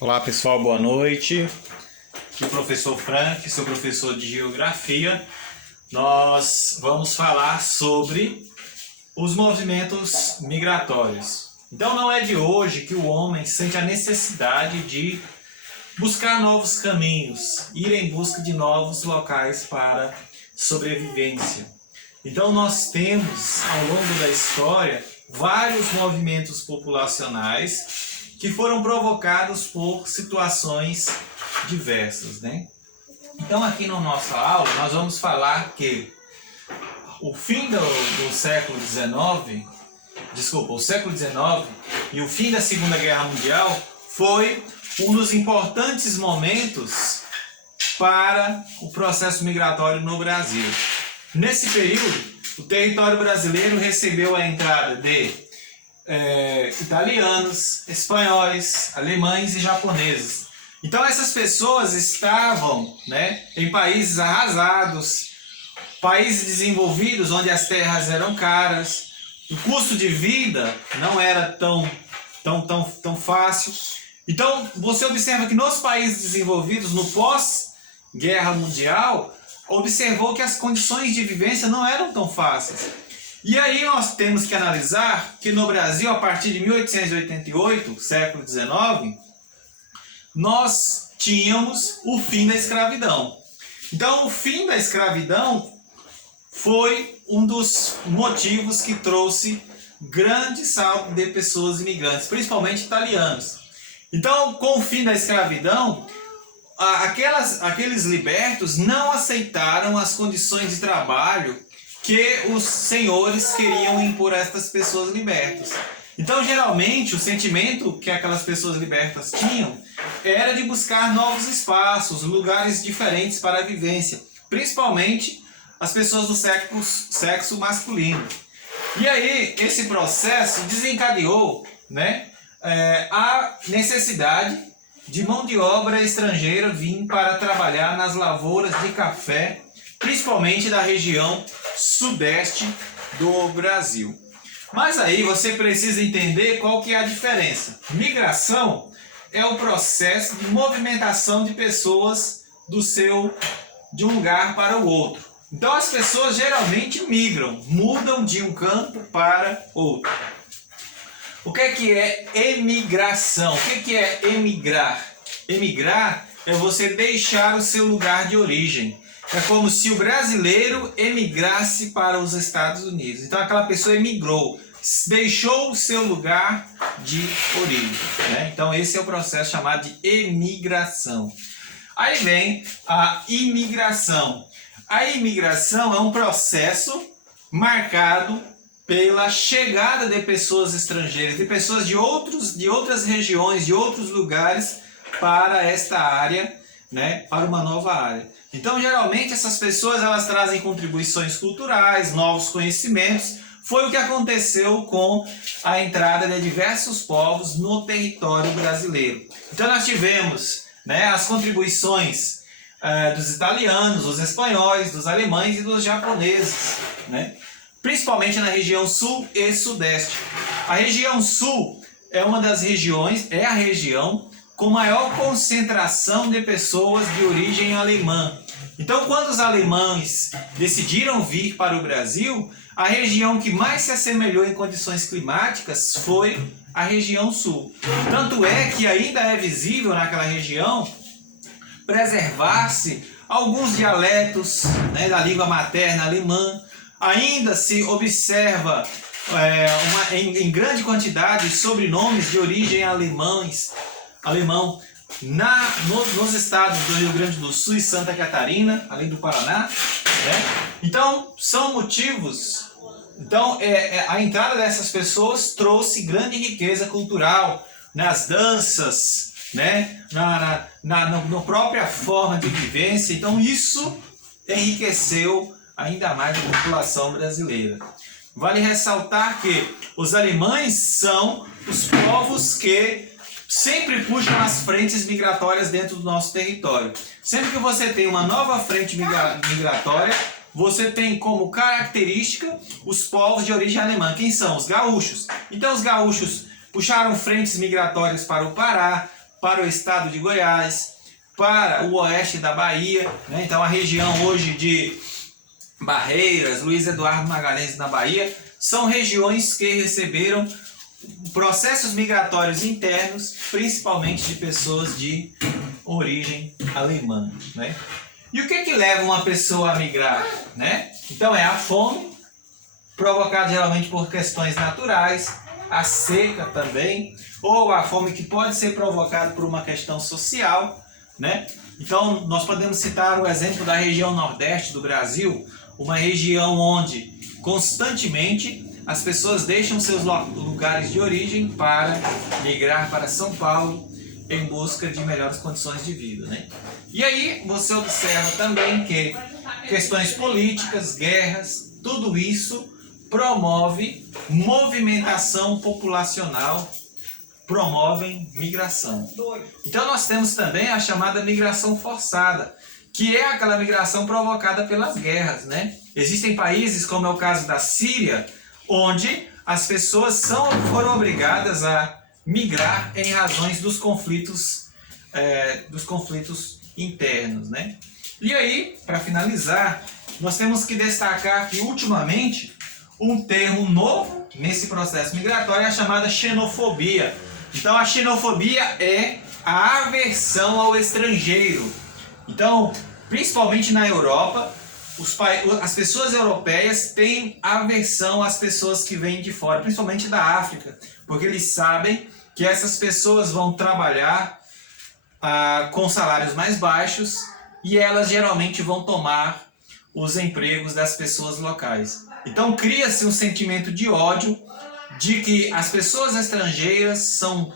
Olá pessoal, boa noite. Aqui é o professor Frank, sou professor de Geografia. Nós vamos falar sobre os movimentos migratórios. Então não é de hoje que o homem sente a necessidade de buscar novos caminhos, ir em busca de novos locais para sobrevivência. Então nós temos ao longo da história vários movimentos populacionais que foram provocados por situações diversas, né? Então aqui na nossa aula nós vamos falar que o fim do século XIX, o século XIX e o fim da Segunda Guerra Mundial foi um dos importantes momentos para o processo migratório no Brasil. Nesse período, o território brasileiro recebeu a entrada de italianos, espanhóis, alemães e japoneses. Então essas pessoas estavam, em países arrasados, países desenvolvidos onde as terras eram caras, o custo de vida não era tão fácil. Então você observa que nos países desenvolvidos, no pós-guerra mundial, observou que as condições de vivência não eram tão fáceis. E aí nós temos que analisar que no Brasil, a partir de 1888, século XIX, nós tínhamos o fim da escravidão. Então o fim da escravidão foi um dos motivos que trouxe grande saldo de pessoas imigrantes, principalmente italianos. Então, com o fim da escravidão, aqueles libertos não aceitaram as condições de trabalho que os senhores queriam impor a estas pessoas libertas. Então, geralmente, o sentimento que aquelas pessoas libertas tinham era de buscar novos espaços, lugares diferentes para a vivência, principalmente as pessoas do sexo masculino. E aí, esse processo desencadeou, a necessidade de mão de obra estrangeira vir para trabalhar nas lavouras de café, principalmente da região sudeste do Brasil. Mas aí você precisa entender qual que é a diferença. Migração é o processo de movimentação de pessoas de um lugar para o outro. Então as pessoas geralmente migram, mudam de um canto para outro. O que é emigração? O que é emigrar? Emigrar é você deixar o seu lugar de origem. É como se o brasileiro emigrasse para os Estados Unidos. Então aquela pessoa emigrou, deixou o seu lugar de origem. Então esse é o processo chamado de emigração. Aí vem a imigração. A imigração é um processo marcado pela chegada de pessoas estrangeiras, de pessoas de outras regiões, de outros lugares para esta área, para uma nova área. Então, geralmente, essas pessoas elas trazem contribuições culturais, novos conhecimentos. Foi o que aconteceu com a entrada de diversos povos no território brasileiro. Então, nós tivemos as contribuições dos italianos, dos espanhóis, dos alemães e dos japoneses, principalmente na região sul e sudeste. A região sul é uma das regiões, é a região com maior concentração de pessoas de origem alemã. Então, quando os alemães decidiram vir para o Brasil, a região que mais se assemelhou em condições climáticas foi a região sul. Tanto é que ainda é visível naquela região preservar-se alguns dialetos da língua materna alemã. Ainda se observa em grande quantidade sobrenomes de origem alemão nos estados do Rio Grande do Sul e Santa Catarina, além do Paraná. Então, são motivos. Então, a entrada dessas pessoas trouxe grande riqueza cultural nas danças, na própria forma de vivência. Então, isso enriqueceu ainda mais a população brasileira. Vale ressaltar que os alemães são os povos que sempre puxam as frentes migratórias dentro do nosso território. Sempre que você tem uma nova frente migratória, você tem como característica os povos de origem alemã. Quem são? Os gaúchos. Então os gaúchos puxaram frentes migratórias para o Pará, para o estado de Goiás, para o oeste da Bahia, né? Então a região hoje de Barreiras, Luiz Eduardo Magalhães na Bahia, são regiões que receberam processos migratórios internos, principalmente de pessoas de origem alemã, né? E o que leva uma pessoa a migrar, né? Então é a fome, provocada geralmente por questões naturais, a seca também, ou a fome que pode ser provocada por uma questão social, né? Então nós podemos citar o exemplo da região nordeste do Brasil, uma região onde constantemente as pessoas deixam seus lugares de origem para migrar para São Paulo em busca de melhores condições de vida, né? E aí você observa também que questões políticas, guerras, tudo isso promove movimentação populacional, promovem migração. Então nós temos também a chamada migração forçada, que é aquela migração provocada pelas guerras, né? Existem países, como é o caso da Síria, onde as pessoas foram obrigadas a migrar em razões dos conflitos internos, né? E aí, para finalizar, nós temos que destacar que ultimamente um termo novo nesse processo migratório é a chamada xenofobia. Então a xenofobia é a aversão ao estrangeiro. Então, principalmente na Europa, as pessoas europeias têm aversão às pessoas que vêm de fora, principalmente da África, porque eles sabem que essas pessoas vão trabalhar com salários mais baixos e elas geralmente vão tomar os empregos das pessoas locais. Então cria-se um sentimento de ódio, de que as pessoas estrangeiras são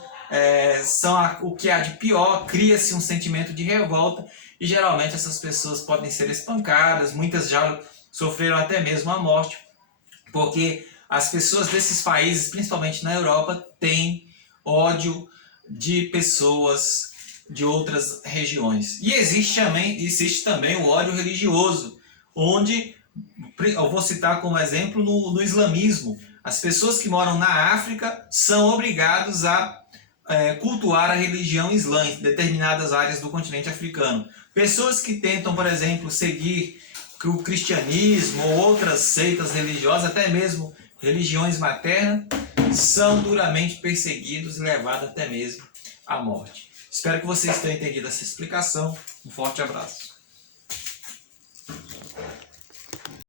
o que há de pior, cria-se um sentimento de revolta e geralmente essas pessoas podem ser espancadas, muitas já sofreram até mesmo a morte, porque as pessoas desses países, principalmente na Europa, têm ódio de pessoas de outras regiões. E existe também o ódio religioso, onde, eu vou citar como exemplo no islamismo, as pessoas que moram na África são obrigadas a cultuar a religião islã em determinadas áreas do continente africano. Pessoas que tentam, por exemplo, seguir o cristianismo ou outras seitas religiosas, até mesmo religiões maternas, são duramente perseguidos e levados até mesmo à morte. Espero que vocês tenham entendido essa explicação. Um forte abraço.